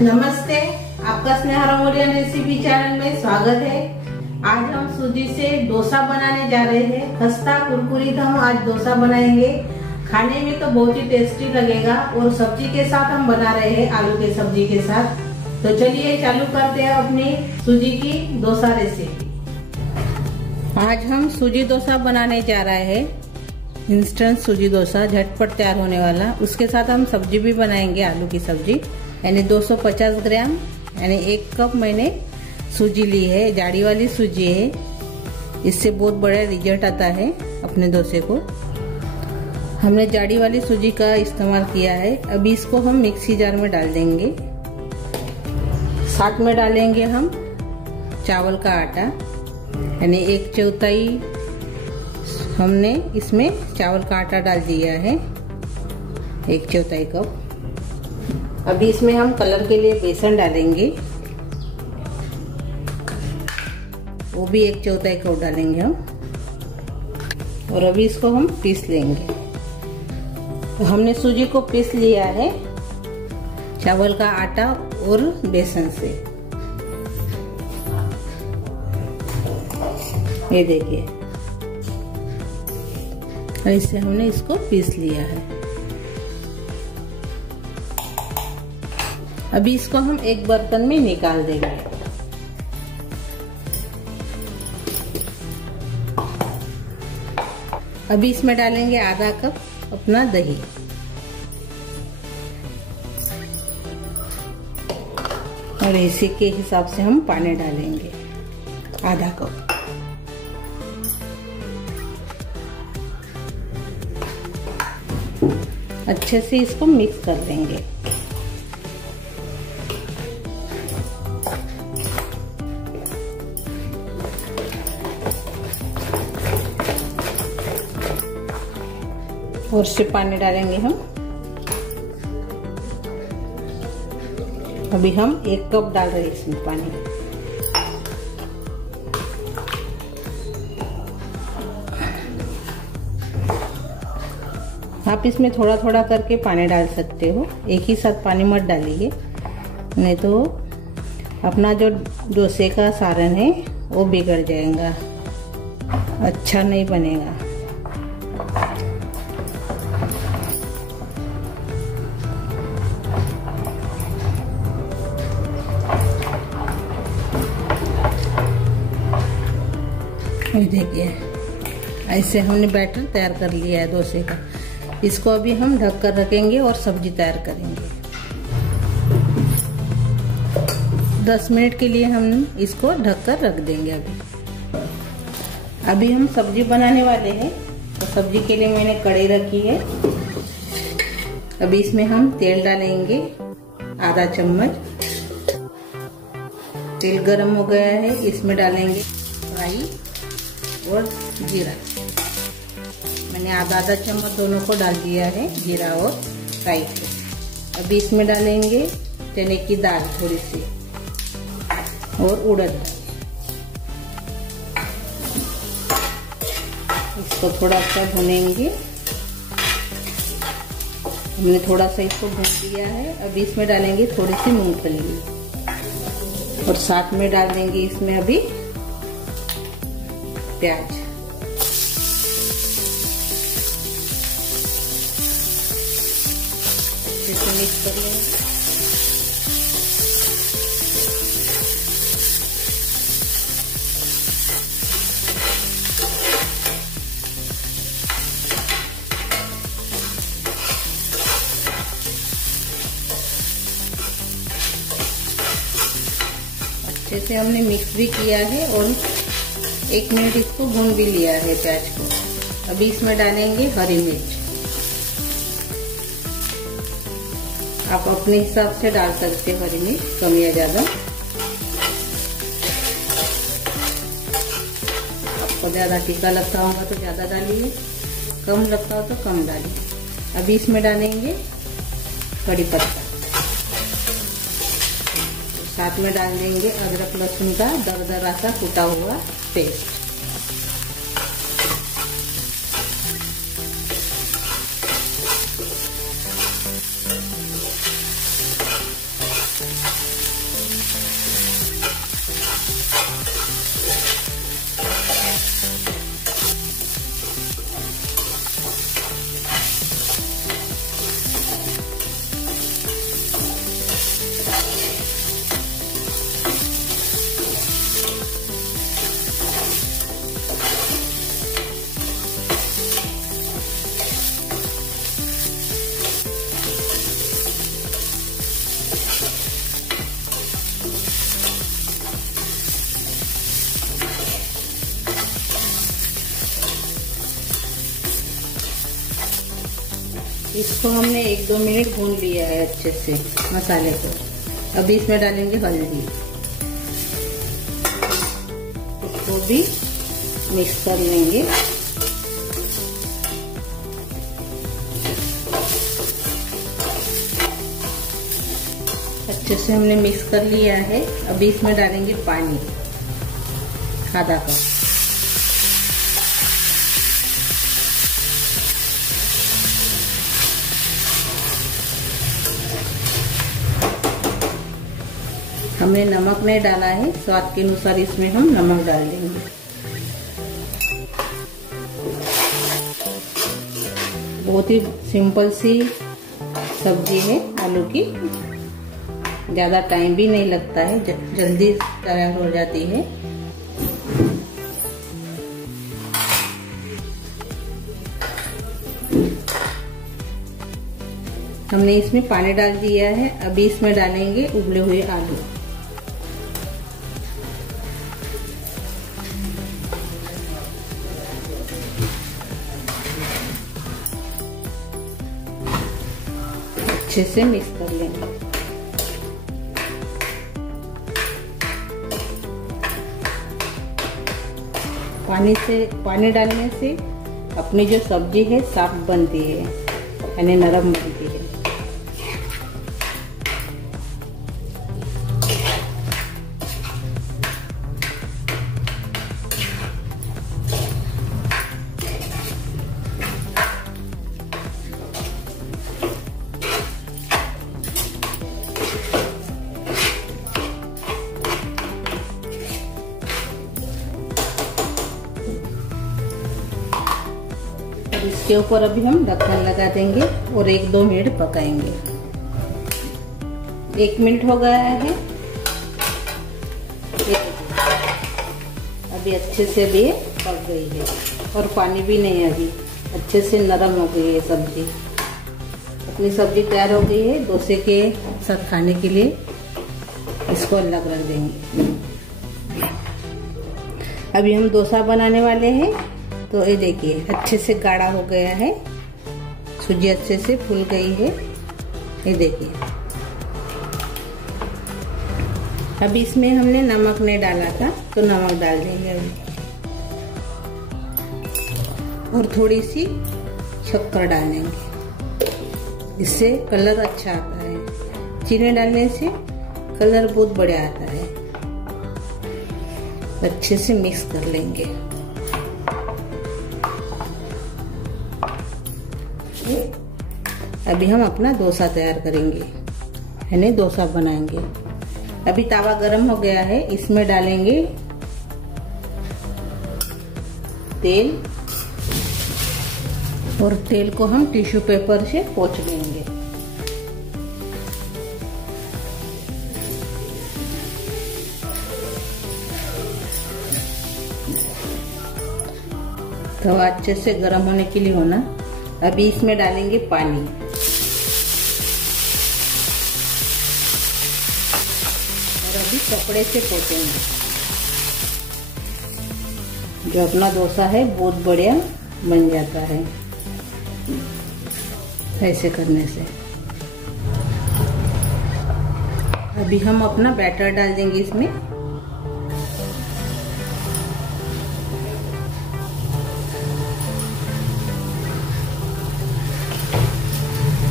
नमस्ते, आपका Sneha रंगोलियन recipe channel में स्वागत है। आज हम सूजी से डोसा बनाने जा रहे हैं। खस्ता कुरकुरीत हम आज डोसा बनाएंगे। खाने में तो बहुत ही टेस्टी लगेगा और सब्जी के साथ हम बना रहे हैं, आलू के सब्जी के साथ। तो चलिए चालू करते हैं अपनी सूजी की डोसा रेसिपी। आज हम सूजी डोसा बनाने जा रहे हैं। इंस्टेंट सूजी डोसा झटपट तैयार होने वाला। उसके साथ हम सब्जी भी बनाएंगे, आलू की सब्जी। यानी 250 ग्राम यानी 1 कप मैंने सूजी ली है। जाड़ी वाली सूजी है, इससे बहुत बड़ा रिजल्ट आता है अपने डोसे को। हमने जाड़ी वाली सूजी का इस्तेमाल किया है। अभी इसको हम मिक्सी जार में डाल देंगे। साथ में डालेंगे हम चावल का आटा, यानी 1/4 हमने इसमें चावल का आटा डाल दिया है, 1/4 कप। अभी इसमें हम कलर के लिए बेसन डालेंगे, वो भी 1/4 कप डालेंगे हम। और अभी इसको हम पीस लेंगे। तो हमने सूजी को पीस लिया है चावल का आटा और बेसन से। ये देखिए, ऐसे हमने इसको पीस लिया है। अभी इसको हम एक बर्तन में निकाल देंगे। अभी इसमें डालेंगे आधा कप अपना दही। और इसी के हिसाब से हम पानी डालेंगे, आधा कप। अच्छे से इसको मिक्स कर देंगे। और से पानी डालेंगे हम। अभी हम 1 कप डाल रहे हैं इसमें पानी। आप इसमें थोड़ा थोड़ा करके पानी डाल सकते हो, एक ही साथ पानी मत डालिए, नहीं तो अपना जो डोसे का सारण है वो बिगड़ जाएगा, अच्छा नहीं बनेगा। देखिए, ऐसे हमने बैटर तैयार कर लिया है डोसे का। इसको अभी हम ढक कर रखेंगे और सब्जी तैयार करेंगे। 10 मिनट के लिए हम इसको ढक कर रख देंगे। अभी हम सब्जी बनाने वाले हैं। तो सब्जी के लिए मैंने कढ़ाई रखी है। अभी इसमें हम तेल डालेंगे, आधा चम्मच। तेल गरम हो गया है, इसमें डालेंगे राई और जीरा। मैंने आधा चम्मच दोनों को डाल दिया है, जीरा और राई को। अभी इसमें डालेंगे चने की दाल थोड़ी सी और उड़द दाल। इसको थोड़ा सा भुनेंगे। हमने थोड़ा सा इसको भून लिया है। अभी इसमें डालेंगे थोड़ी सी मूंगफली और साथ में डाल देंगे इसमें अभी प्याज। अच्छे से मिक्स कर लेंगे। अच्छे से हमने मिक्स भी किया है और 1 मिनट इसको भून भी लिया है प्याज को। अभी इसमें डालेंगे हरी मिर्च। आप अपने हिसाब से डाल सकते हैं हरी मिर्च, कम या ज्यादा। आपको ज्यादा तीखा लगता होगा तो ज्यादा डालिए, कम लगता हो तो कम डालिए। अभी इसमें डालेंगे कड़ी पत्ता। साथ में डाल देंगे अदरक लहसुन का दरदरा सा कूटा हुआ पेस्ट। इसको हमने 1-2 मिनट भून लिया है अच्छे से मसाले को। अभी इसमें डालेंगे हल्दी, इसको भी मिक्स कर लेंगे। अच्छे से हमने मिक्स कर लिया है। अभी इसमें डालेंगे पानी आधा कप। हमने नमक नहीं डाला है, स्वाद के अनुसार इसमें हम नमक डाल देंगे। बहुत ही सिंपल सी सब्जी है आलू की, ज्यादा टाइम भी नहीं लगता है, जल्दी तैयार हो जाती है। हमने इसमें पानी डाल दिया है। अभी इसमें डालेंगे उबले हुए आलू। अच्छे से मिक्स कर लेंगे। पानी डालने से अपनी जो सब्जी है साफ बनती है, यानी नरम बनती है। इसके ऊपर अभी हम ढक्कन लगा देंगे और 1-2 मिनट पकाएंगे। 1 मिनट हो गया है। अभी अच्छे से भी पक गई है और पानी भी नहीं है, अभी अच्छे से नरम हो गई है सब्जी। अपनी सब्जी तैयार हो गई है। डोसे के साथ खाने के लिए इसको अलग रख देंगे। अभी हम डोसा बनाने वाले हैं। तो ये देखिए अच्छे से गाढ़ा हो गया है, सूजी अच्छे से फूल गई है। ये देखिए अभी इसमें हमने नमक नहीं डाला था, तो नमक डाल देंगे अभी, और थोड़ी सी शक्कर डालेंगे, इससे कलर अच्छा आता है। चीनी डालने से कलर बहुत बढ़िया आता है। अच्छे से मिक्स कर लेंगे। अभी हम अपना डोसा तैयार करेंगे, यानी डोसा बनाएंगे। अभी तवा गरम हो गया है, इसमें डालेंगे तेल, और तेल को हम टिश्यू पेपर से पोंछ लेंगे। तवा अच्छे से गरम होने के लिए होना। अभी इसमें डालेंगे पानी, और अभी कपड़े से पोंछेंगे। जो अपना डोसा है बहुत बढ़िया बन जाता है ऐसे करने से। अभी हम अपना बैटर डाल देंगे इसमें,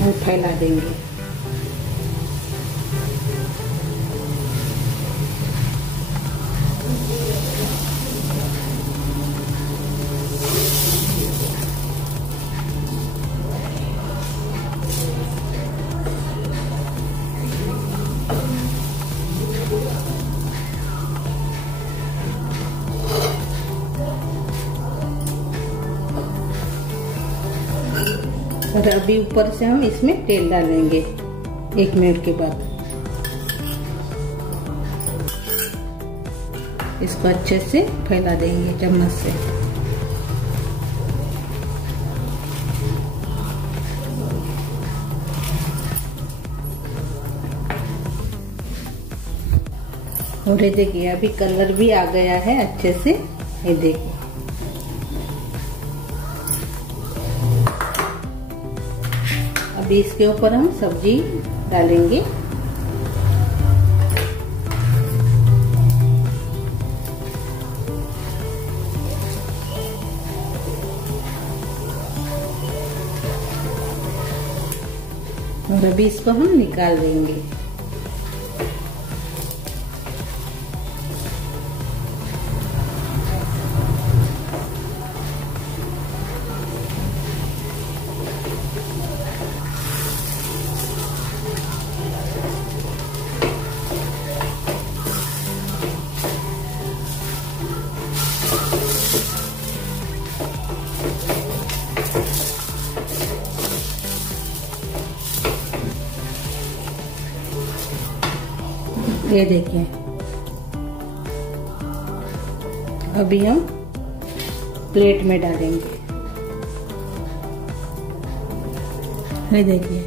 और फैला देंगे। और अभी ऊपर से हम इसमें तेल डालेंगे 1 मिनट के बाद। इसको अच्छे से फैला देंगे चम्मच से। और ये देखिए अभी कलर भी आ गया है अच्छे से। ये देखिए अभी इसके ऊपर हम सब्जी डालेंगे। और अभी इसको हम निकाल देंगे। ये देखिए, अभी हम प्लेट में डालेंगे। ये देखिए,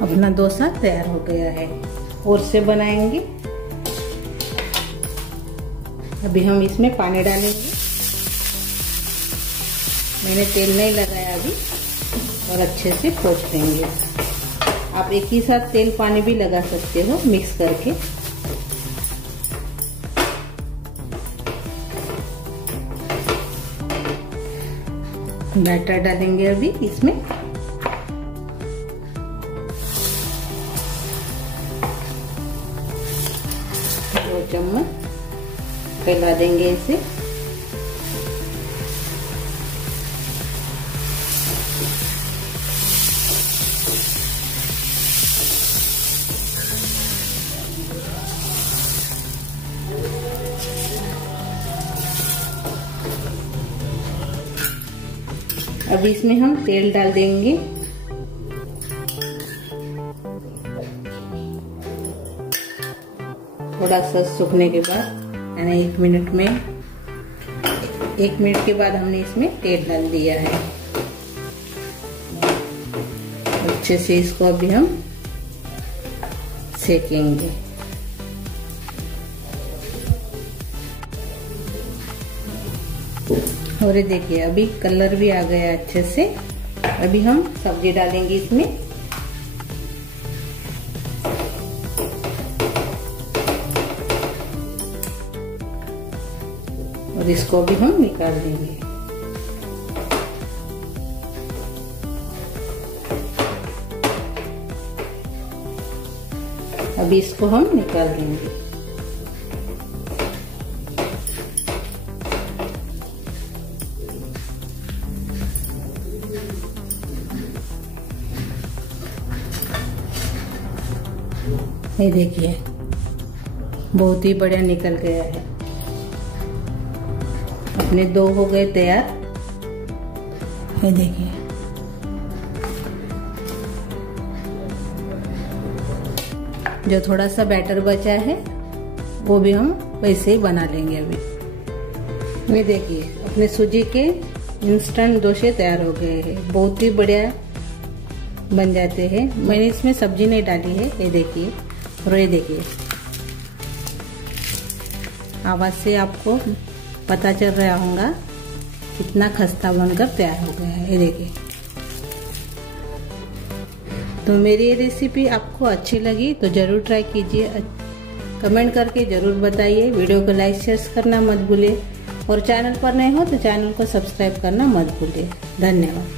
अपना डोसा तैयार हो गया है। और से बनाएंगे। अभी हम इसमें पानी डालेंगे। मैंने तेल नहीं लगाया अभी, और अच्छे से पोंछ लेंगे। आप एक ही साथ तेल पानी भी लगा सकते हो मिक्स करके। बैटर डालेंगे अभी इसमें। दो चम्मच फैला देंगे इसे। अभी इसमें हम तेल डाल देंगे। थोड़ा सा सूखने के बाद, यानी 1 मिनट में, 1 मिनट के बाद हमने इसमें तेल डाल दिया है। अच्छे से इसको अभी हम सेकेंगे। और ये देखिए, अभी कलर भी आ गया अच्छे से। अभी हम सब्जी डालेंगे इसमें। और इसको भी हम निकाल देंगे। अभी इसको हम निकाल देंगे। ये देखिए, बहुत ही बढ़िया निकल गया है। अपने 2 हो गए तैयार। ये देखिए, जो थोड़ा सा बैटर बचा है वो भी हम वैसे ही बना लेंगे अभी। ये देखिए, अपने सूजी के इंस्टेंट डोसे तैयार हो गए हैं। बहुत ही बढ़िया बन जाते हैं। मैंने इसमें सब्जी नहीं डाली है। ये देखिए, और ये देखिए, आवाज से आपको पता चल रहा होगा कितना खस्ता बनकर तैयार हो गया है। ये देखिए। तो मेरी ये रेसिपी आपको अच्छी लगी तो जरूर ट्राई कीजिए। कमेंट करके जरूर बताइए। वीडियो को लाइक शेयर करना मत भूलिए। और चैनल पर नए हो तो चैनल को सब्सक्राइब करना मत भूलिए। धन्यवाद।